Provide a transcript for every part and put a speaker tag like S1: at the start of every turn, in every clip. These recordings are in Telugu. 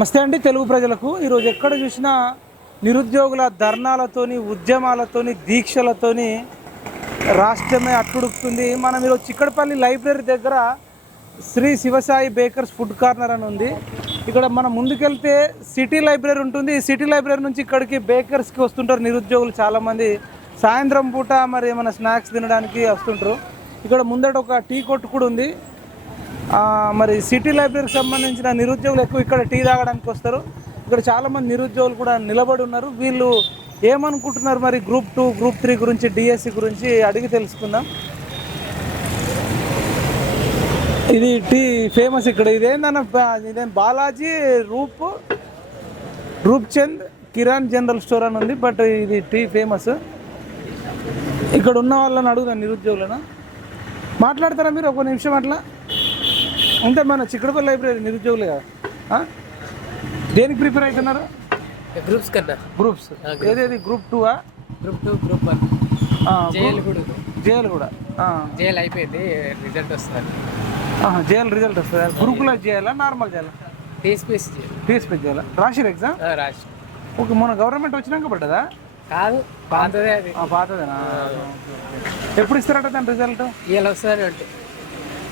S1: నమస్తే అండి తెలుగు ప్రజలకు. ఈరోజు ఎక్కడ చూసినా నిరుద్యోగుల ధర్నాలతోని ఉద్యమాలతోని దీక్షలతోని రాష్ట్రమే అట్టుడుకుతుంది మనం ఈరోజు చిక్కడపల్లి లైబ్రరీ దగ్గర Shri Sivasai bakers food corner అని ఉంది. ఇక్కడ మనం ముందుకెళ్తే సిటీ లైబ్రరీ ఉంటుంది. సిటీ లైబ్రరీ నుంచి ఇక్కడికి బేకర్స్కి వస్తుంటారు నిరుద్యోగులు చాలామంది. సాయంత్రం పూట మరి ఏమైనా స్నాక్స్ తినడానికి వస్తుంటారు. ఇక్కడ ముందట ఒక టీ కొట్టు కూడా ఉంది. మరి సిటీ లైబ్రరీకి సంబంధించిన నిరుద్యోగులు ఎక్కువ ఇక్కడ టీ తాగడానికి వస్తారు. ఇక్కడ చాలామంది నిరుద్యోగులు కూడా నిలబడి ఉన్నారు. వీళ్ళు ఏమనుకుంటున్నారు మరి గ్రూప్ టూ గ్రూప్ త్రీ గురించి డిఎస్సి గురించి అడిగి తెలుసుకుందాం. ఇది టీ ఫేమస్ ఇక్కడ. ఇదేందన్న ఇదేం బాలాజీ రూప్ రూప్ చంద్ కిరాణ్ జనరల్ స్టోర్ అని ఉంది బట్ ఇది టీ ఫేమస్. ఇక్కడ ఉన్న వాళ్ళని అడుగుదాం నిరుద్యోగులను. మాట్లాడతారా మీరు? ఒక నిమిషం అట్లా. అంటే మన చిక్కడపల్లి లైబ్రరీ నిరుద్యోగులే కదా? దేనికి ప్రిపేర్ అవుతున్నారు?
S2: గ్రూప్స్ కన్నా.
S1: గ్రూప్స్. ఏదేది? Group two
S2: group two group one. JL కూడా.
S1: జేఎల్ కూడా
S2: జేఎల్ అయిపోయింది రిజల్ట్ వస్తుంది.
S1: జేఎల్ రిజల్ట్ వస్తుంది? గ్రూప్లో చేయాలా? నార్మల్ చేయాలా?
S2: టీఎస్పీఎస్ జేఎల్
S1: టీఎస్పీ చేయాలా? రాసిరు ఎగ్జామ్
S2: రాష్ట్రం
S1: ఓకే మొన్న గవర్నమెంట్ వచ్చినాక పడ్డదా?
S2: కాదు పాతదే అది.
S1: పాతదేనా? ఎప్పుడు ఇస్తారట దాని రిజల్ట్?
S2: ఇవాళ వస్తుంది అంటే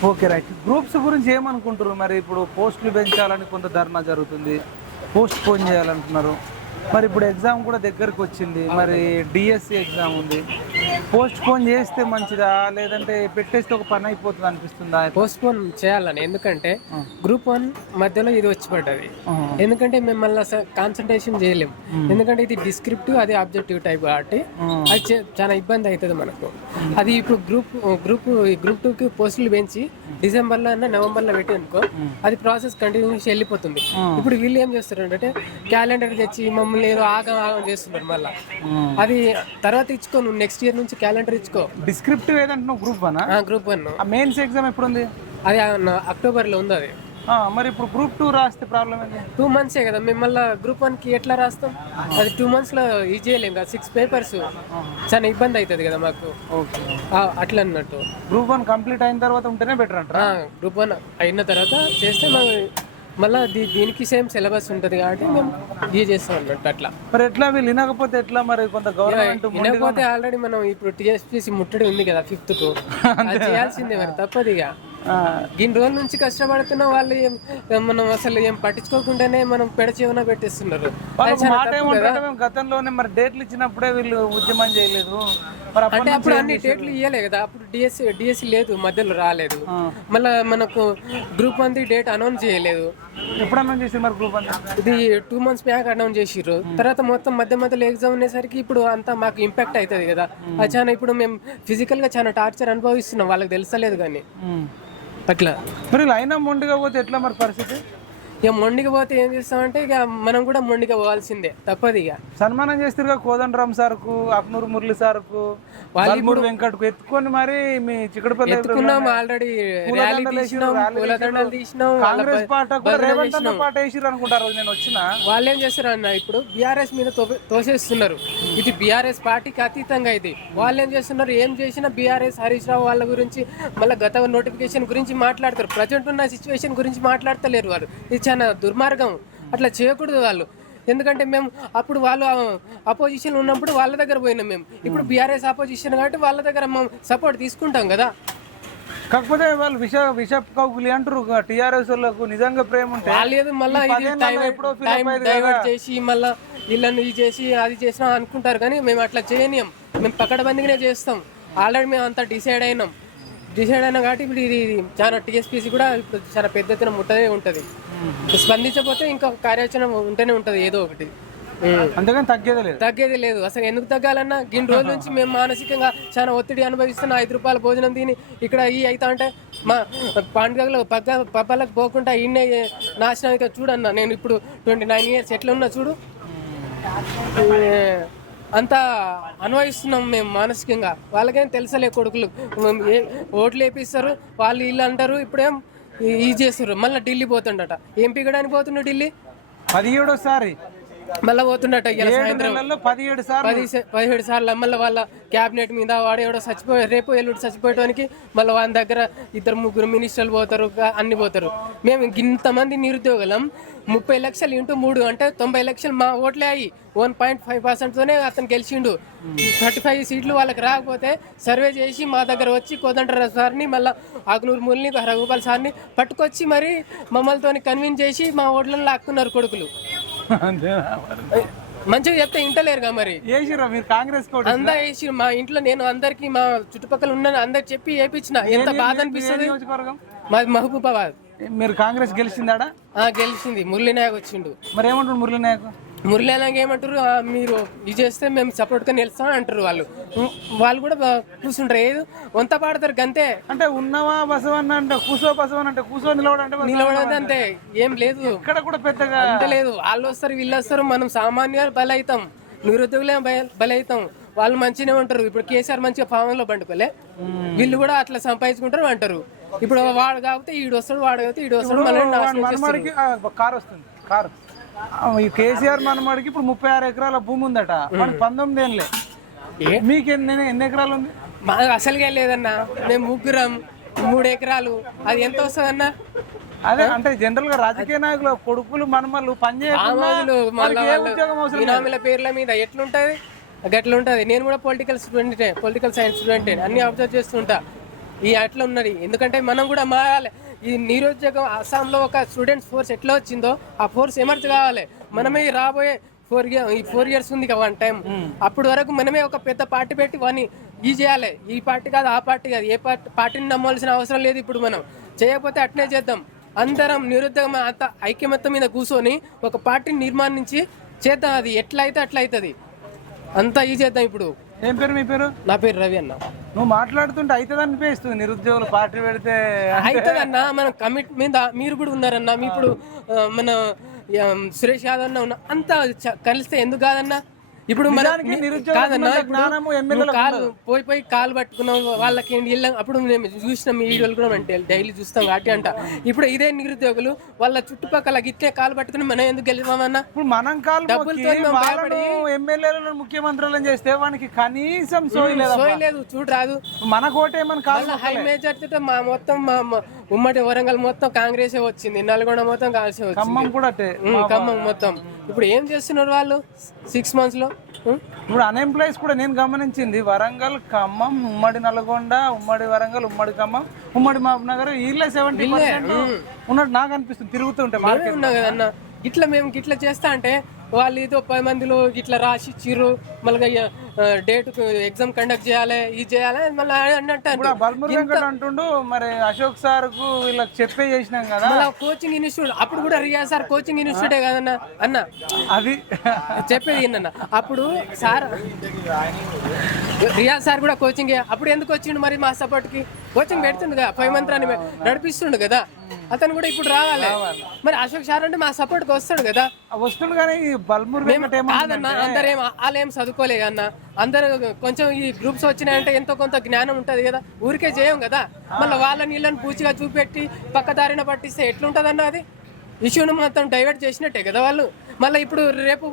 S1: ఓకే రైట్. గ్రూప్స్ గురించి ఏమనుకుంటారు మరి ఇప్పుడు పోస్టులు పెంచాలని కొంత ధర్నా జరుగుతుంది. పోస్ట్ పోన్ చేయాలంటున్నారు. మరి ఇప్పుడు ఎగ్జామ్ కూడా దగ్గరకు వచ్చింది. మరి డిఎస్సి ఎగ్జామ్ ఉంది. పోస్ట్ పోన్ చేస్తే మంచిదా? లేదంటే పెట్టేస్తే ఒక పని అయిపోతుంది అనిపిస్తుందా?
S2: పోస్ట్ పోన్ చేయాలని. ఎందుకంటే గ్రూప్ వన్ మధ్యలో ఇది వచ్చి పడ్డది. ఎందుకంటే మేము మళ్ళీ కాన్సన్ట్రేషన్ చేయలేం. ఎందుకంటే ఇది డిస్క్రిప్టివ్ అది ఆబ్జెక్టివ్ టైప్ కాబట్టి అది చాలా ఇబ్బంది అవుతుంది మనకు. అది ఇప్పుడు గ్రూప్ గ్రూప్ గ్రూప్ టూకి పోస్టులు పెంచి డిసెంబర్లో అన్న నవంబర్లో పెట్టి అనుకో అది ప్రాసెస్ కంటిన్యూస్ వెళ్ళిపోతుంది. ఇప్పుడు వీళ్ళు ఏం చేస్తారు అంటే క్యాలెండర్ తెచ్చి మమ్మల్ని ఏదో ఆగం ఆగం చేస్తున్నారు మళ్ళీ. అది తర్వాత ఇచ్చుకో నువ్వు నెక్స్ట్ ఇయర్ నుంచి క్యాలెండర్ ఇచ్చుకో.
S1: Descriptive ఏదంటున్నావు group one?
S2: Group one.
S1: Mains exam ఎప్పుడు ఉంది
S2: అది అక్టోబర్లో ఉంది అది.
S1: మరి ఇప్పుడు గ్రూప్ టూ రాస్తే ప్రాబ్లం ఏంటి?
S2: టూ మంత్సే కదా మేము మళ్ళీ గ్రూప్ వన్కి ఎట్లా రాస్తాం? అది టూ మంత్స్లో ఈజీ చేయలేం కదా సిక్స్ పేపర్స్ చాలా ఇబ్బంది అవుతుంది కదా మాకు. అట్లా అన్నట్టు.
S1: గ్రూప్ వన్ కంప్లీట్ అయిన తర్వాత ఉంటేనే బెటర్ అంటారా?
S2: గ్రూప్ వన్ అయిన తర్వాత చేస్తే మాకు మళ్ళీ దీ దీనికి సేమ్ సిలబస్ ఉంటుంది కాబట్టి మేము ఇది చేస్తాం అన్నట్టు అట్లా.
S1: మరి ఎట్లా వీళ్ళు వినకపోతే ఎట్లా మరి కొంత గవర్నమెంట్
S2: వినకపోతే ఆల్రెడీ మనం ఇప్పుడు టీఎస్పీసీ ముట్టడి ఉంది కదా ఫిఫ్త్కు. చేయాల్సిందే మరి తప్పదు ఇక. ఇన్ని రోజుల నుంచి కష్టపడుతున్న వాళ్ళు ఏం మనం అసలు ఏం పట్టించుకోకుండానే మనం పెడచేవన పెట్టేస్తున్నారు.
S1: గతంలోనే మరి డేట్లు ఇచ్చినప్పుడే వీళ్ళు ఉద్యమం చేయలేదు.
S2: అంటే అప్పుడు అన్ని డేట్లు ఇవ్వలే కదా. అప్పుడు డిఎస్సి డిఎస్సి లేదు మధ్యలో రాలేదు. మళ్ళీ మనకు గ్రూప్ వన్ డేట్ అనౌన్స్ చేయలేదు.
S1: ఎప్పుడన్నా చేసి మరి గ్రూప్ అంతా
S2: ఇది టూ మంత్స్ బ్యాక్ అనౌన్స్ చేసిర్రు. తర్వాత మొత్తం మధ్య మధ్యలో ఎగ్జామ్ ఉండేసరికి ఇప్పుడు అంతా మాకు ఇంపాక్ట్ అవుతుంది కదా. అది చాలా ఇప్పుడు మేము ఫిజికల్గా చాలా టార్చర్ అనుభవిస్తున్నాం. వాళ్ళకి తెలుసలేదు కానీ. అట్లా.
S1: మరి అయినా మొండిగా పోతే ఎట్లా మరి పరిస్థితి?
S2: ఇక మొండికి పోతే ఏం చేస్తామంటే ఇక మనం కూడా మొండిగా పోవాల్సిందే తప్పదు ఇక.
S1: సన్మానం చేస్తారు కోదండరామ్ సార్కు అక్నూరు మురళి సార్కు వాల్మూరు వెంకట్కు ఎత్తుకొని మరి మీ చిక్కడపల్లి
S2: ఎత్తుకున్నాం ఆల్రెడీ ర్యాలీ తీసినాం పూలదండలు తీసినాం వాళ్ళ
S1: కాంగ్రెస్
S2: భజన
S1: రేవంత్ అన్న. పాట వేసిరు అనుకుంటారు నేను వచ్చిన.
S2: వాళ్ళు ఏం చేస్తారు అన్న ఇప్పుడు? బీఆర్ఎస్ మీద తోసేస్తున్నారు. ఇది బీఆర్ఎస్ పార్టీకి అతీతంగా ఇది. వాళ్ళు ఏం చేస్తున్నారు? ఏం చేసినా బీఆర్ఎస్ హరీష్ రావు వాళ్ళ గురించి మళ్ళీ గత నోటిఫికేషన్ గురించి మాట్లాడతారు. ప్రజెంట్ ఉన్న సిచ్యువేషన్ గురించి మాట్లాడతలేరు వాళ్ళు. ఇది చాలా దుర్మార్గం అట్లా చేయకూడదు వాళ్ళు. ఎందుకంటే మేము అప్పుడు వాళ్ళు అపోజిషన్ ఉన్నప్పుడు వాళ్ళ దగ్గర పోయినాం మేము. ఇప్పుడు బీఆర్ఎస్ అపోజిషన్ కాబట్టి వాళ్ళ దగ్గర మేము సపోర్ట్ తీసుకుంటాం కదా.
S1: కాకపోతే వాళ్ళు విష విష కౌగులి అంటారు టిఆర్ఎస్ వాళ్ళకు నిజంగా ప్రేమ ఉంటే
S2: ఏదో మళ్ళీ డైవర్ట్. చేసి మళ్ళీ వీళ్ళని ఇది చేసి అది చేసినా అనుకుంటారు కానీ మేము అట్లా చేయనియం. మేము పక్కడబందిగానే చేస్తాం. ఆల్రెడీ మేము అంతా డిసైడ్ అయినాం. డిసైడ్ అయినా కాబట్టి ఇప్పుడు ఇది చాలా టీఎస్పీసీ కూడా ఇప్పుడు చాలా పెద్ద ఎత్తున ముట్టనే ఉంటుంది. స్పందించకపోతే ఇంకా కార్యాచరణ ఉంటేనే ఉంటుంది ఏదో ఒకటి.
S1: అంతేగాని తగ్గేదే లేదు.
S2: తగ్గేది లేదు. అసలు ఎందుకు తగ్గాలన్నా? గిన్ని రోజుల నుంచి మేము మానసికంగా చాలా ఒత్తిడి అనుభవిస్తున్న ఐదు రూపాయల భోజనం తిని ఇక్కడ ఈ అవుతా అంటే మా పండుగలు పగ్గ పబ్బాలకు పోకుండా ఈయనే నాశనం అయితే చూడన్న. నేను ఇప్పుడు ట్వంటీ నైన్ ఇయర్స్ ఎట్లా ఉన్నా చూడు అంతా అనుభవిస్తున్నాం మేము మానసికంగా. వాళ్ళకేం తెలుసలే కొడుకులు. ఓట్లు వేపిస్తారు వాళ్ళు వీళ్ళు అంటారు ఇప్పుడేం ఈ- ఇది చేస్తారు. మళ్ళీ ఢిల్లీ పోతుండట. ఏం పీకడానికి పోతుండు ఢిల్లీ?
S1: పదిహేడోసారి.
S2: మళ్ళీ సాయంత్రం.
S1: నెలల్లో పదిహేడు సార్లు.
S2: పదిహేడు సార్లు మళ్ళీ వాళ్ళ క్యాబినెట్ మీద వాడు ఎవడో చచ్చిపోయి రేపు ఎల్లుండి చచ్చిపోయడానికి మళ్ళీ వాళ్ళ దగ్గర ఇద్దరు ముగ్గురు మినిస్టర్లు పోతారు అన్ని పోతారు. మేము ఇంతమంది నిరుద్యోగులం ముప్పై లక్షలు ఇంటూ మూడు అంటే తొంభై లక్షలు మా ఓట్లే అయ్యి వన్ పాయింట్ ఫైవ్ పర్సెంట్తోనే అతను గెలిచిండు. థర్టీ ఫైవ్ సీట్లు వాళ్ళకి రాకపోతే సర్వే చేసి మా దగ్గర వచ్చి కోదండరావు సార్ని మళ్ళీ ఆకునూరు ముల్ని రఘుపాల్ సార్ని పట్టుకొచ్చి మరి మమ్మల్తో కన్విన్స్ చేసి మా ఓట్లను లాక్కున్నారు కొడుకులు? మంచిగా చెప్తే ఇంటలేరుగా మరి?
S1: వేసిర్రా మీరు కాంగ్రెస్
S2: అందా వేసి మా ఇంట్లో నేను అందరికి మా చుట్టుపక్కల ఉన్న అందరికి చెప్పి వేయించిన ఎంత బాధ అనిపిస్తుంది?
S1: నియోజకవర్గం?
S2: మాది మహబూబాబాద్.
S1: మీరు కాంగ్రెస్ గెలిచిందాడా?
S2: ఆ గెలిచింది. మురళీనాయక్ వచ్చిండు.
S1: మరి ఏమంటారు మురళీ నాయక్
S2: మురళీనాయక్ ఏమంటారు? "ఆ, మీరు ఇది చేస్తే మేము సపోర్ట్గా నిలుస్తాం అంటారు వాళ్ళు. వాళ్ళు కూడా కూర్చుంటారు. ఏదో? వంత పాడతారు గంతే.
S1: అంటే ఉన్నవా బసవన్న అంటే కూసో బసవన్న అంటే కూసో నిలవడంటే.
S2: నిలబడదు అంతే. ఏం లేదు.
S1: ఇక్కడ కూడా పెద్దగా
S2: అంత లేదు. వాళ్ళు వస్తారు వీళ్ళు వస్తారు. మనం సామాన్య బలైతాం. నిరుద్యోగులే బలైతాం. వాళ్ళు మంచిగానే ఉంటారు. ఇప్పుడు కేసీఆర్ మంచిగా ఫామ్లో పండుకోలే వీళ్ళు కూడా అట్లా సంపాదించుకుంటారు అంటారు. ఇప్పుడు వాడు కాకపోతే ఈడు వస్తాడు వాడు కాకపోతే ఈడు వస్తాడు.
S1: కారు వస్తుంది. కారు. ఈ కేసీఆర్ మనమడికి ఇప్పుడు ముప్పై ఆరు ఎకరాల భూమి ఉందట. మనకి పంతొమ్మిది ఏళ్ళే? మీకు ఎన్ని ఎన్ని ఎకరాలు ఉంది?
S2: మా అసలుగా లేదన్నా. మేము ముగ్గురం మూడు ఎకరాలు. అది ఎంత వస్తుందన్నా?
S1: అదే అంటే జనరల్గా రాజకీయ నాయకులు కొడుకులు మనమల్లు పని చేయకుండా
S2: ఆమాదులు మళ్ళీ
S1: వాళ్ళకి ఏ ఉద్యోగం అవసరం లేదు.
S2: ఇనామిల పేర్ల మీద ఎట్లుంటది? గట్ల ఉంటది నేను కూడా పొలిటికల్ స్టూడెంటే పొలిటికల్ సైన్స్ స్టూడెంటే అన్ని అబ్జర్వ్ చేస్తుంటా. ఈ అట్లా ఉన్నది ఎందుకంటే మనం కూడా మారాలి. ఈ నిరుద్యోగం అస్సాంలో ఒక స్టూడెంట్స్ ఫోర్స్ ఎట్లా వచ్చిందో ఆ ఫోర్స్ ఎమర్జ్ కావాలి. మనమే రాబోయే ఫోర్ ఇయర్ ఈ ఫోర్ ఇయర్స్ ఉంది కదా వన్ టైం అప్పుడు వరకు మనమే ఒక పెద్ద పార్టీ పెట్టి వాని ఈ చేయాలి. ఈ పార్టీ కాదు ఆ పార్టీ కాదు. ఏ పార్టీ పార్టీని నమ్మాల్సిన అవసరం లేదు ఇప్పుడు మనం. చేయకపోతే అట్నే చేద్దాం. అందరం నిరుద్యోగం అంత ఐక్యమత్యం మీద కూర్చొని ఒక పార్టీని నిర్మాణించి చేద్దాం అది. ఎట్లా అయితే అట్లా అవుతుంది అంతా ఈ చేద్దాం ఇప్పుడు.
S1: ఏం పేరు మీ పేరు?
S2: నా పేరు రవి అన్న.
S1: నువ్వు మాట్లాడుతుంటే అవుతుంది అనిపిస్తుంది నిరుద్యోగులు పార్టీ పెడితే
S2: అవుతుందన్న మన కమిట్ మీద మీరు కూడా ఉన్నారన్న మీ ఇప్పుడు మన సురేష్ యాదవ్ అన్న ఉన్న అంతా చ- కలిస్తే ఎందుకు కాదన్నా? ఇప్పుడు కాలు పోయి పోయి కాలు పట్టుకున్నాం వాళ్ళకి వెళ్ళాం అప్పుడు మేము చూసినాం ఈ వీడియోలు కూడా అంటే డైలీ చూస్తాం కాబట్టి అంట. ఇప్పుడు ఇదే నిరుద్యోగులు వాళ్ళ చుట్టుపక్కల గిట్టే కాలు పట్టుకుని మనం ఎందుకు గెలిచామన్నా
S1: ఇప్పుడు మనం కాలు
S2: డబ్బులతో
S1: ఎమ్మెల్యేలను ముఖ్యమంత్రులను చేస్తే వానికి కనీసం సోయి లేదా
S2: సోయి లేదు చూడు రాదు.
S1: మన కాదు
S2: మళ్ళీ హై మెజార్టీతో మా మొత్తం మా ఉమ్మడి వరంగల్ మొత్తం కాంగ్రెసే వచ్చింది నల్గొండ మొత్తం కాంగ్రెస్ వచ్చింది.
S1: ఖమ్మం కూడా అట్టే.
S2: ఖమ్మం మొత్తం. ఇప్పుడు ఏం చేస్తున్నారు వాళ్ళు? సిక్స్ మంత్స్లో?
S1: ఇప్పుడు అన్ఎంప్లాయీస్ కూడా నేను గమనించింది. వరంగల్ ఖమ్మం ఉమ్మడి నల్గొండ ఉమ్మడి వరంగల్ ఉమ్మడి ఖమ్మం ఉమ్మడి మహబూబ్ నగర్ వీళ్ళే సెవెంటీ ఉన్నట్టు నాకు అనిపిస్తుంది. తిరుగుతుంటే
S2: ఉన్నాం కదన్న. ఇట్లా మేము ఇట్లా చేస్తా అంటే వాళ్ళు ఏదో పది మందిలో ఇట్లా రాసి ఇచ్చిర్రు. మళ్ళీ డేట్ ఎగ్జామ్ కండక్ట్ చేయాలి ఇది చేయాలి మళ్ళీ అన్నట్టు
S1: అంటుండు మరి అశోక్ సార్కు వీళ్ళకి చెప్పే చేసినాం కదా.
S2: మళ్ళీ కోచింగ్ ఇన్స్టిట్యూట్ అప్పుడు కూడా రియా సార్ కోచింగ్ ఇన్స్టిట్యూటే కదన్న? అన్న
S1: అది.
S2: చెప్పేది ఏంటన్న అప్పుడు సార్ రియాజ్ సార్ కూడా కోచింగ్ అప్పుడు ఎందుకు వచ్చిండు మరి మా సపోర్ట్కి? కోచింగ్ పెడుతుండు కదా ఫైవ్ మంత్ అని నడిపిస్తుండు కదా. అతను కూడా ఇప్పుడు రావాలి. మరి అశోక్ సార్ అంటే మా సపోర్ట్కి వస్తాడు కదా.
S1: వస్తుండు కానీ
S2: కాదన్న అందరేం వాళ్ళు చదువుకోలే అన్న అందరు కొంచెం ఈ గ్రూప్స్ వచ్చినాయంటే ఎంతో కొంత జ్ఞానం ఉంటది కదా. ఊరికే చేయం కదా. మళ్ళీ వాళ్ళని వీళ్ళని పూచిగా చూపెట్టి పక్కదారిన పట్టిస్తే ఎట్లుంటదన్న అది? ఇష్యూను మొత్తం డైవర్ట్ చేసినట్టే కదా వాళ్ళు. మళ్ళీ ఇప్పుడు రేపు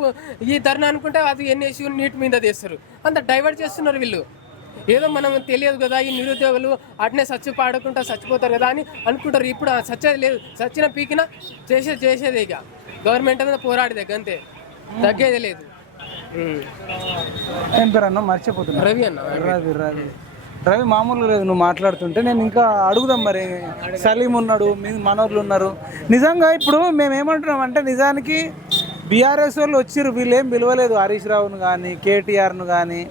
S2: ఈ ధర్నా అనుకుంటే అది ఎన్ని ఇష్యూ నీట్ మీద తీస్తారు. అంత డైవర్ట్ చేస్తున్నారు వీళ్ళు. ఏదో మనం తెలియదు కదా ఈ నిరుద్యోగులు అట్నే చచ్చి పాడకుండా చచ్చిపోతారు కదా అని అనుకుంటారు. ఇప్పుడు ఆ సచ్చేది లేదు. సచ్చిన పీకిన చేసేది చేసేది ఇక. గవర్నమెంట్ మీద పోరాడేది అంతే. తగ్గేది లేదు.
S1: ఏం పేరు అన్న? మర్చిపోతున్నా.
S2: రవి అన్న.
S1: రవి రవి. రవి మామూలు లేదు. నువ్వు మాట్లాడుతుంటే నేను ఇంకా అడుగుదాం మరి. సలీం ఉన్నాడు మీ మనోర్లు ఉన్నారు. నిజంగా ఇప్పుడు మేము ఏమంటున్నాం అంటే నిజానికి బీఆర్ఎస్ వాళ్ళు వచ్చిర్రు. వీళ్ళు ఏం పిలవలేదు హరీష్ రావును కానీ కేటీఆర్ను కానీ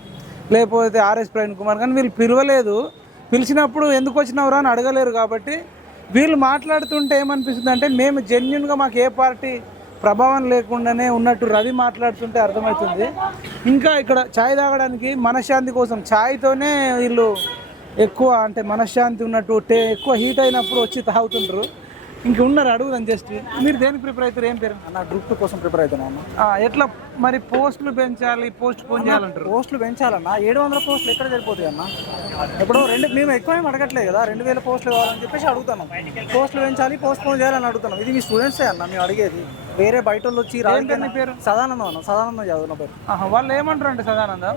S1: లేకపోతే ఆర్ఎస్ ప్రవీణ్ కుమార్ కానీ వీళ్ళు పిలవలేదు. పిలిచినప్పుడు ఎందుకు వచ్చినవరా అని అడగలేరు కాబట్టి వీళ్ళు మాట్లాడుతుంటే ఏమనిపిస్తుంది అంటే మేము జెన్యున్గా మాకు ఏ పార్టీ ప్రభావం లేకుండానే ఉన్నట్టు రవి మాట్లాడుతుంటే అర్థమవుతుంది. ఇంకా ఇక్కడ ఛాయ్ తాగడానికి మనశ్శాంతి కోసం ఛాయ్తోనే వీళ్ళు ఎక్కువ అంటే మనశ్శాంతి ఉన్నట్టు టే ఎక్కువ హీట్ అయినప్పుడు వచ్చి తాగుతుంటారు ఇంక ఉన్నారు అడుగుదాం జస్ట్. మీరు దేనికి ప్రిపేర్ అవుతారు? ఏం పేరు?
S3: నా గ్రూప్ టూ కోసం ప్రిపేర్ అవుతున్నా అన్న?
S1: ఆ, ఎట్లా మరి పోస్టులు పెంచాలి పోస్ట్ పోన్ చేయాలంటారు?
S3: పోస్టులు పెంచాలన్నా. ఏడు వందల పోస్టులు ఎక్కడ సరిపోతాయి అన్న? ఇప్పుడు రెండు మేము ఎక్కువ ఏం అడగట్లేదు కదా. రెండు వేల పోస్టులు కావాలని చెప్పేసి అడుగుతున్నాం. పోస్టులు పెంచాలి పోస్ట్ పోన్ చేయాలని అడుగుతున్నాం. ఇది మీ స్టూడెంట్సే అన్న? మేము అడిగేది. వేరే బయట వాళ్ళు వచ్చి
S1: పేరు?
S3: సదానందం అన్న సదానందం చదువు నా పేరు.
S1: ఆహా, వాళ్ళు ఏమంటారు అంటే సదానందం?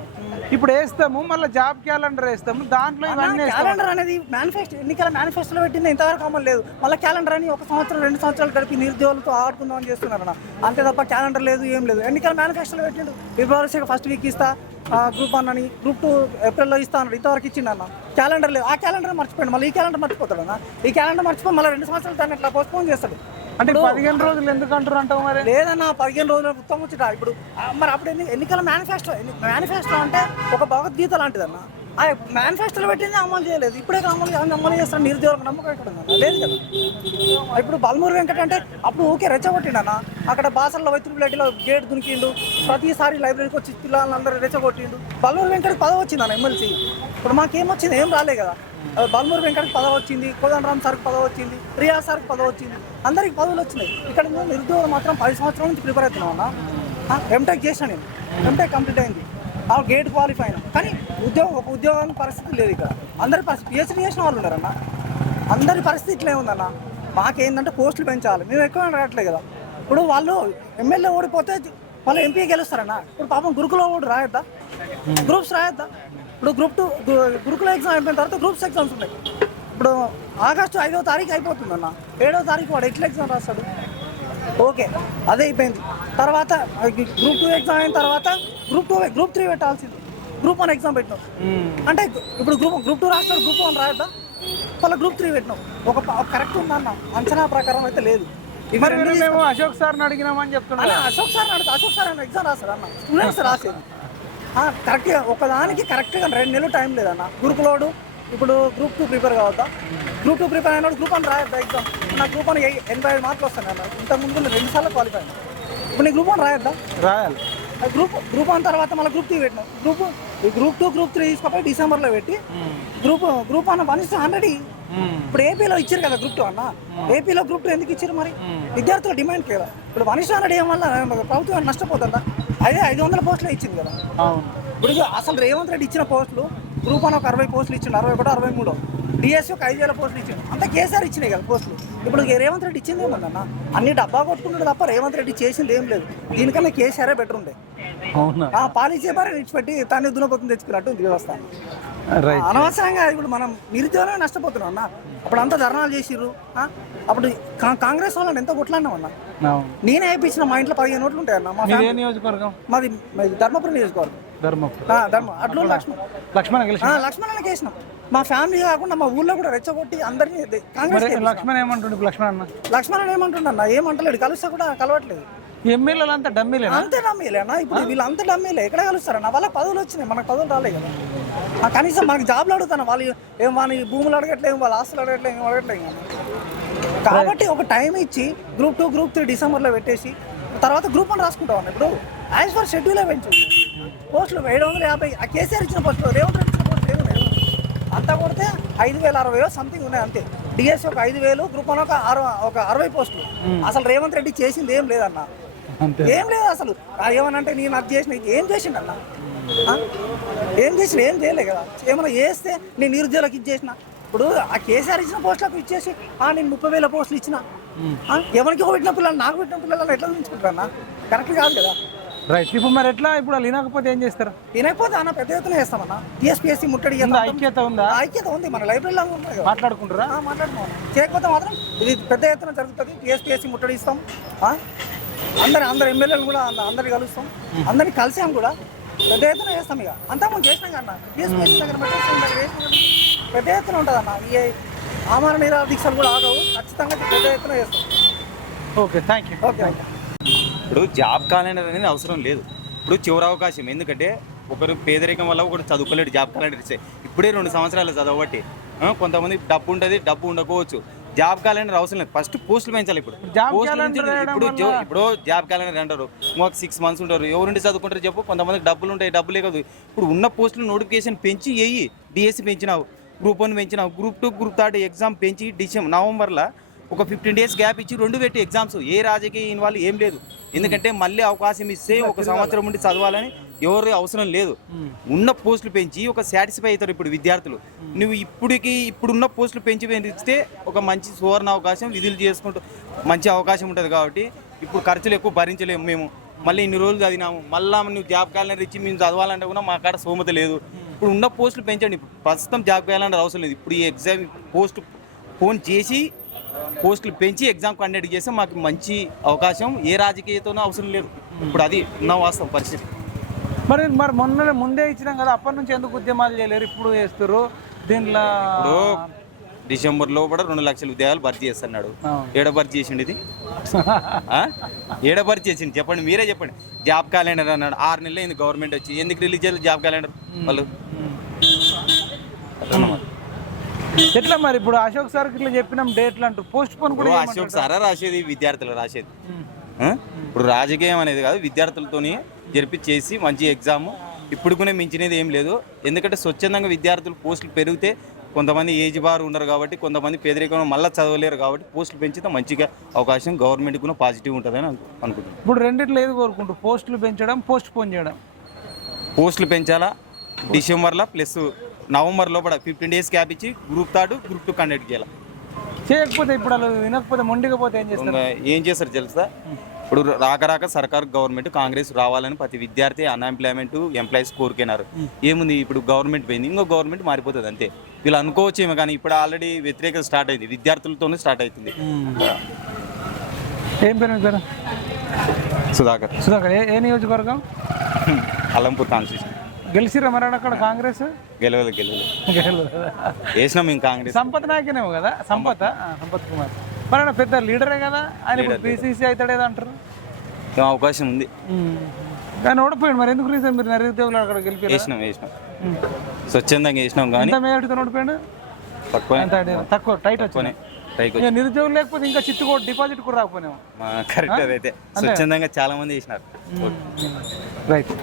S1: ఇప్పుడు వేస్తాము మళ్ళీ జాబ్ క్యాలెండర్ వేస్తాము దాంట్లో ఇవన్నీ వేస్తాము.
S3: క్యాలెండర్ అనేది మేనిఫెస్టో ఎన్నికల మేనిఫెస్టోలో పెట్టింది ఇంతవరకు అమలు లేదు. మళ్ళీ క్యాలెండర్ అని ఒక సంవత్సరం రెండు సంవత్సరాలు గడిపి నిరుద్యోగులతో ఆడుకుందాం అని చేస్తున్నారు అన్న. అంతే తప్ప క్యాలెండర్ లేదు ఏం లేదు. ఎన్నికల మేనిఫెస్టోలో పెట్టిండు. ఫిబ్రవరి ఫస్ట్ వీక్ ఇస్తా గ్రూప్ వన్ అని గ్రూప్ టూ ఏప్రిల్లో ఇస్తా అన్నాడు. ఇంతవరకు ఇచ్చిండు అన్న. క్యాలెండర్ లేదు. ఆ క్యాలెండర్ మర్చిపోయాడు. మళ్ళీ ఈ క్యాలెండర్ మర్చిపోతాడు అన్న. ఈ క్యాలెండర్ మర్చిపోయి మళ్ళీ రెండు సంవత్సరాలు దాన్ని ఇట్లా పోస్ట్పోన్ చేస్తాడు.
S1: అంటే పదిహేను రోజులు ఎందుకు అంటారు అంటావు మరి?
S3: లేదన్న పదిహేను రోజుల మొత్తం వచ్చిట? ఇప్పుడు మరి అప్పుడు ఎన్ని ఎన్నికల మేనిఫెస్టో మేనిఫెస్టో అంటే ఒక భగవద్గీత లాంటిదన్న. ఆ మేనిఫెస్టోలో పెట్టింది అమలు చేయలేదు. ఇప్పుడే అమలు అమలు చేస్తాను నిరుద్యోగం నమ్మకం ఎక్కడ? లేదు కదా. ఇప్పుడు బల్మూరు వెంకట అంటే అప్పుడు ఓకే రెచ్చగొట్టిండన్న. అక్కడ బాసల్లో వైత్రులెడ్డిలో గేట్ దునికిండు. ప్రతిసారి లైబ్రరీకి వచ్చి పిల్లలందరూ రెచ్చగొట్టిండు. బల్మూరు వెంకటకి పదవి వచ్చింది అన్న ఎమ్మెల్సీ. ఇప్పుడు మాకేమొచ్చింది ఏం రాలే కదా. బల్మూరు వెంకటకి పదవి వచ్చింది కోదండరామ్ సార్కి పదవి వచ్చింది రియా సార్కి పదవి వచ్చింది. అందరికి పదవులు వచ్చినాయి. ఇక్కడ మేము నిరుద్యోగం మాత్రం పది సంవత్సరాల నుంచి ప్రిపేర్ అవుతున్నాం అన్న. ఎంటెక్ చేసిన నేను. ఎంటెక్ కంప్లీట్ అయింది. ఆ గేట్ క్వాలిఫై అయినా. కానీ ఉద్యోగం ఒక ఉద్యోగానికి పరిస్థితి లేదు ఇక్కడ. అందరి పరిస్థితి పిహెచ్డీ చేసిన వాళ్ళు ఉన్నారన్న అందరి పరిస్థితి ఇట్లే ఉందన్న మాకేందంటే పోస్టులు పెంచాలి. మేము ఎక్కువ రావట్లేదు కదా. ఇప్పుడు వాళ్ళు ఎమ్మెల్యే ఓడిపోతే వాళ్ళు ఎంపీ గెలుస్తారన్న. ఇప్పుడు పాపం గురుకుల ఓడి రాయొద్దా? గ్రూప్స్ రాయొద్దా? ఇప్పుడు గ్రూప్ టూ గురుకుల ఎగ్జామ్ అయిపోయిన తర్వాత గ్రూప్స్ ఎగ్జామ్స్ ఉన్నాయి. ఇప్పుడు ఆగస్టు ఐదో తారీఖు అయిపోతుంది అన్న. ఏడో తారీఖు వాడు ఎట్లా ఎగ్జామ్ రాస్తాడు? ఓకే అదే అయిపోయింది. తర్వాత గ్రూప్ టూ ఎగ్జామ్ అయిన తర్వాత గ్రూప్ టూ గ్రూప్ త్రీ పెట్టాల్సింది. గ్రూప్ వన్ ఎగ్జామ్ పెట్టినాం. అంటే ఇప్పుడు గ్రూప్ గ్రూప్ టూ రాస్తాడు గ్రూప్ వన్ రాయద్దా? మళ్ళీ గ్రూప్ త్రీ పెట్టినాం. ఒక కరెక్ట్ ఉందన్న అంచనా ప్రకారం అయితే లేదు.
S1: మేము అశోక్ సార్ని అడిగినామని చెప్తున్నా
S3: అన్న అశోక్ సార్ అడుగుతా అశోక్ సార్ ఎగ్జామ్ రాశారు అన్న? స్టూడెంట్స్ రాసేది. కరెక్ట్గా ఒకదానికి కరెక్ట్గా రెండు నెలలు టైం లేదన్న. గురుకులోడు ఇప్పుడు గ్రూప్ టూ ప్రిపేర్ కావద్దా? గ్రూప్ టూ ప్రిపేర్ అయినాడు గ్రూప్ వన్ రాయొద్దా ఎగ్జామ్ నా గ్రూప్ వన్ ఎనభై ఐదు మార్కులు వస్తాయి అన్న ఇంతకుముందు రెండు సార్లు క్వాలిఫై అయినా. ఇప్పుడు నీ గ్రూప్ వన్ రాయొద్దా?
S1: రాయాలి.
S3: గ్రూప్ గ్రూప్ వన్ తర్వాత మళ్ళీ గ్రూప్ టూ పెట్టినాం గ్రూప్ ఈ గ్రూప్ టూ గ్రూప్ త్రీ తీసుకపోయి డిసెంబర్లో పెట్టి group group one one hundred ఇప్పుడు ఏపీలో ఇచ్చారు కదా గ్రూప్ టూ అన్న. ఏపీలో గ్రూప్ టూ ఎందుకు ఇచ్చారు మరి? విద్యార్థుల డిమాండ్ కదా. ఇప్పుడు వన్ ఇస్తే హండ్రెడ్ వల్ల ప్రభుత్వం నష్టపోతుందా? అదే ఐదు వందల పోస్టులే ఇచ్చింది కదా. ఇప్పుడు అసలు రేవంత్ రెడ్డి ఇచ్చిన పోస్టులు గ్రూప్ వన్ ఒక అరవై పోస్టులు ఇచ్చిండు అరవై ఒకటి అరవై మూడు. డిఎస్సి ఒక ఐదు వేల పోస్టులు ఇచ్చిండు. అంతా కేసీఆర్ ఇచ్చినాయి కదా పోస్టులు. ఇప్పుడు రేవంత్ రెడ్డి ఇచ్చింది ఏమన్నా అన్ని? డబ్బా కొట్టుకున్నాడు తప్ప రేవంత్ రెడ్డి చేసింది ఏం లేదు. దీనికన్నా కేసీఆరే బెటర్ ఉండే. పాలిసే బారి విడిచిపెట్టి తాను దున్నపోతుంది తెచ్చుకున్నట్టు ఉంది వ్యవస్థ. అనవసరంగా ఇప్పుడు మనం నిరుద్యోగమే నష్టపోతున్నాం అన్న. అప్పుడు అంతా ధర్నాలు చేసిర్రు ఆ? అప్పుడు కాంగ్రెస్ వాళ్ళని ఎంత కొట్లాడినాం అన్న? నేనే వేయించిన మా ఇంట్లో పదిహేను ఓట్లు ఉంటాయి అన్న
S1: నియోజకవర్గం?
S3: మాది ధర్మపురం నియోజకవర్గం. ధర్మ అడ్లు లక్ష్మణ్.
S1: లక్ష్మణ
S3: లక్ష్మణ్ వేసినాం మా ఫ్యామిలీ కాకుండా మా ఊళ్ళో కూడా రెచ్చగొట్టి అందరినీ కాంగ్రెస్
S1: లక్ష్మణ్ ఏమంటుండే లక్ష్మణ్ అన్న?
S3: లక్ష్మణ్ ఏమంటున్నా ఏమంటలేడు కలిస్తే కూడా కలవట్లేదు.
S1: ఎమ్మెల్యేలు అంతా డమ్మీలేనా?
S3: అంతే డమ్మీలేనా? ఇప్పుడు వీళ్ళంతా డమ్మీలే. ఎక్కడ కలుస్తారన్న? వాళ్ళ పదవులు వచ్చినాయి మనకు పదవులు రాలే కదా. కనీసం మనకి జాబ్లు అడుగుతాను. వాళ్ళు ఏం మన భూములు అడగట్లేము వాళ్ళ ఆస్తులు అడగట్లేము ఏం అడగట్లేము కాబట్టి ఒక టైం ఇచ్చి గ్రూప్ టూ గ్రూప్ త్రీ డిసెంబర్లో పెట్టేసి తర్వాత గ్రూప్ వన్ రాసుకుంటాం అన్న. ఇప్పుడు యాజ్ ఫర్ షెడ్యూలే పెంచు పోస్టులు ఏడు వందల యాభై ఆ కేసీఆర్ ఇచ్చిన పోస్టులు రేవంత్ రెడ్డి ఇచ్చిన పోస్టులు ఏమున్నాయి అంతా కొడితే ఐదు వేల అరవై సంథింగ్ ఉన్నాయి అంతే. డిఎస్సి ఒక ఐదు వేలు గ్రూప్ వన్ ఒక అరవై ఒక అరవై పోస్టులు. అసలు రేవంత్ రెడ్డి చేసింది ఏం లేదన్న. ఏం లేదు అసలు. ఏమనంటే నేను అది చేసిన ఏం చేసిండన్న? ఏం చేసిన? ఏం చేయలే కదా. ఏమైనా చేస్తే నేను నిరుద్యోగులకు ఇచ్చేసిన. ఇప్పుడు ఆ కేసీఆర్ ఇచ్చిన పోస్టులకు ఇచ్చేసి ఆ నేను ముప్పై వేల పోస్టులు ఇచ్చిన? ఎవరికి పెట్టిన పిల్లలు నాకు పెట్టిన పిల్లలు ఎట్లా ఉంచుకుంటారన్నా కరెక్ట్ కాదు కదా.
S1: రైట్. ఇప్పుడు మరి ఎట్లా? ఇప్పుడు వినకపోతే ఏం చేస్తారు?
S3: వినకపోతే అన్న పెద్ద ఎత్తున చేస్తామన్నా? టీఎస్పీఎస్సీ ముట్టడి
S1: ఐక్యత ఉందా?
S3: ఐక్యత ఉంది. మన లైబ్రరీలో ఉంది కదా.
S1: మాట్లాడుకుంటారా?
S3: ఆ, మాట్లాడుతున్నాం చేయకపోతే మాత్రం ఇది పెద్ద ఎత్తున జరుగుతుంది. టీఎస్పీఎస్సీ ముట్టడి ఇస్తాం. ఆ? అందరి అందరు ఎమ్మెల్యేలు కూడా అంద- అందరిని కలుస్తాం. అందరిని కలిసాం కూడా. పెద్ద ఎత్తున చేస్తాం ఇక. అంతా మనం చేసినాం కన్నా దగ్గర. పెద్ద ఎత్తున ఉంటుంది అన్న ఈ ఆమరణ నిరాహార దీక్షలు కూడా ఆగవు. ఖచ్చితంగా పెద్ద ఎత్తున చేస్తాం.
S1: ఓకే థ్యాంక్ యూ
S3: ఓకే
S4: ఇప్పుడు జాబ్ క్యాలెండర్ అనేది అవసరం లేదు. ఇప్పుడు చివరి అవకాశం. ఎందుకంటే ఒకరు పేదరికం వల్ల ఒకరు చదువుకోలేడు జాబ్ క్యాలెండర్ ఇస్తే. ఇప్పుడే రెండు సంవత్సరాలు చదవబట్టి కొంతమంది డబ్బు ఉంటుంది డబ్బు ఉండకపోవచ్చు. జాబ్ క్యాలెండర్ అవసరం లేదు. ఫస్ట్ పోస్టులు పెంచాలి ఇప్పుడు.
S1: జాబ్ క్యాలెండర్
S4: ఇప్పుడు ఇప్పుడు జాబ్ క్యాలెండర్ అంటారు. మాకు సిక్స్ మంత్స్ ఉంటారు. ఎవరుండి చదువుకుంటారు చెప్పు. కొంతమందికి డబ్బులు ఉంటాయి. డబ్బులే కాదు. ఇప్పుడు ఉన్న పోస్టులు నోటిఫికేషన్ పెంచి వేయి డిఎస్సి పెంచినావు. Group one పెంచినావు. Group two group third exam పెంచి డిసెంబర్ నవంబర్లో ఒక ఫిఫ్టీన్ డేస్ గ్యాప్ ఇచ్చి రెండు పెట్టి ఎగ్జామ్స్. ఏ రాజకీయ ఇన్వాల్వ్ ఏం లేదు. ఎందుకంటే మళ్ళీ అవకాశం ఇస్తే ఒక సంవత్సరం ఉండి చదవాలని ఎవరు అవసరం లేదు. ఉన్న పోస్టులు పెంచి ఒక సాటిస్ఫై అవుతారు ఇప్పుడు విద్యార్థులు. నువ్వు ఇప్పటికి ఇప్పుడున్న పోస్టులు పెంచి పెంచితే ఒక మంచి సువర్ణ అవకాశం విధులు చేసుకుంటూ మంచి అవకాశం ఉంటుంది కాబట్టి ఇప్పుడు ఖర్చులు ఎక్కువ భరించలేము మేము. మళ్ళీ ఇన్ని రోజులు చదివినాము. మళ్ళీ నువ్వు జాబ్ క్యాలెండర్ ఇచ్చి మేము చదవాలంటే కూడా మా కాడ స్తోమత లేదు. ఇప్పుడు ఉన్న పోస్టులు పెంచండి. ఇప్పుడు ప్రస్తుతం జాబ్ క్యాలెండర్ అవసరం లేదు. ఇప్పుడు ఈ ఎగ్జామ్ పోస్ట్ ఫోన్ చేసి పోస్టులు పెంచి ఎగ్జామ్ కండక్ట్ చేస్తే మాకు మంచి అవకాశం. ఏ రాజకీయతోనూ అవసరం లేదు. ఇప్పుడు అది ఉన్న వాస్తవం పరిస్థితి.
S1: మరి మరి మొన్న ముందే ఇచ్చినాం కదా అప్పటి నుంచి ఎందుకు ఉద్యమాలు చేయలేరు? ఇప్పుడు చేస్తారు దీంట్లో
S4: ఇప్పుడు డిసెంబర్లో కూడా రెండు లక్షల ఉద్యోగాలు భర్తీ చేస్తున్నాడు. ఏడ భర్తీ చేసిండు ఇది? ఏడ భర్తీ చేసిండు? చెప్పండి మీరే చెప్పండి. జాబ్ క్యాలెండర్ అన్నాడు. ఆరు నెలలు అయింది గవర్నమెంట్ వచ్చి. ఎందుకు రిలీజ్ చేయాలి జాబ్ క్యాలెండర్ వాళ్ళు.
S1: ఎట్లా మరి ఇప్పుడు అశోక్ సార్ ఇట్లా చెప్పినాం డేట్లు అంటూ? పోస్ట్ పోన్ కూడా
S4: అశోక్ సారా రాసేది? విద్యార్థులు రాసేది? ఇప్పుడు రాజకీయం అనేది కాదు విద్యార్థులతోని జరిపి చేసి మంచి ఎగ్జామ్. ఇప్పుడు కూడా మించినది ఏం లేదు. ఎందుకంటే స్వచ్ఛందంగా విద్యార్థులు పోస్టులు పెరిగితే కొంతమంది ఏజ్ బార్ ఉండరు కాబట్టి కొంతమంది పేదరికంలో మళ్ళీ చదవలేరు కాబట్టి పోస్టులు పెంచితే మంచిగా అవకాశం గవర్నమెంట్ కూడా పాజిటివ్ ఉంటుందని అను- అనుకుంటున్నాను
S1: ఇప్పుడు రెండిట్లో ఏది కోరుకుంటారు? పోస్టులు పెంచడం పోస్ట్ పోన్ చేయడం?
S4: పోస్టులు పెంచాలా? డిసెంబర్లో ప్లస్ నవంబర్లో కూడా ఫిఫ్టీన్ డేస్ క్యాప్ ఇచ్చి group third group two conduct చేయాలి?
S1: చేయకపోతే ఇప్పుడు వాళ్ళు వినకపోతే మొండికపోతే ఏం చేస్తారు?
S4: ఏం చేస్తారు తెలుసా? ఇప్పుడు రాక రాక సర్కార్ గవర్నమెంట్ కాంగ్రెస్ రావాలని ప్రతి విద్యార్థి అన్ఎంప్లాయ్మెంట్ ఎంప్లాయీస్ కోరుకున్నారు ఏముంది? ఇప్పుడు గవర్నమెంట్ పోయింది. ఇంకో గవర్నమెంట్ మారిపోతుంది అంతే. వీళ్ళు అనుకోవచ్చేమో కానీ ఇప్పుడు ఆల్రెడీ వ్యతిరేకత స్టార్ట్ అయింది. విద్యార్థులతోనే స్టార్ట్ అవుతుంది.
S1: ఏం పేరు
S4: సుధాకర్.
S1: సుధాకర్ ఏ నియోజకవర్గం?
S4: అలంపూర్ కాన్స్టిట్యూషన్.
S1: గెలిచిరా మరి అక్కడ కాంగ్రెస్?
S4: గెలవదు
S1: గెలవలేదా?
S4: వేసినాం మేము కాంగ్రెస్.
S1: సంపత్ నాయకనేమో కదా? సంపత్? సంపత్ కుమార్. మరి ఆయన పెద్ద లీడరే కదా? ఆయన ఇప్పుడు పీసీసీ అవుతాడేదో అంటారు.
S4: ఏం అవకాశం ఉంది.
S1: కానీ ఓడిపోయాడు మరి. ఎందుకు రీజన్ మీరు నిరుద్యోగులు అక్కడ గెలిపారు?
S4: వేసినాం వేసినాం. స్వచ్ఛందంగా వేసినాం కానీ
S1: ఎంత మేరటితో ఓడిపోయాడు?
S4: తక్కువ?
S1: తక్కువ టైట్ ఇక నిరుద్యోగులు లేకపోతే ఇంకా చిత్తు కూడా డిపాజిట్ కూడా రాకపోయినాము?
S4: కరెక్ట్ అదైతే. స్వచ్ఛందంగా చాలా మంది వేసినారు.
S1: రైట్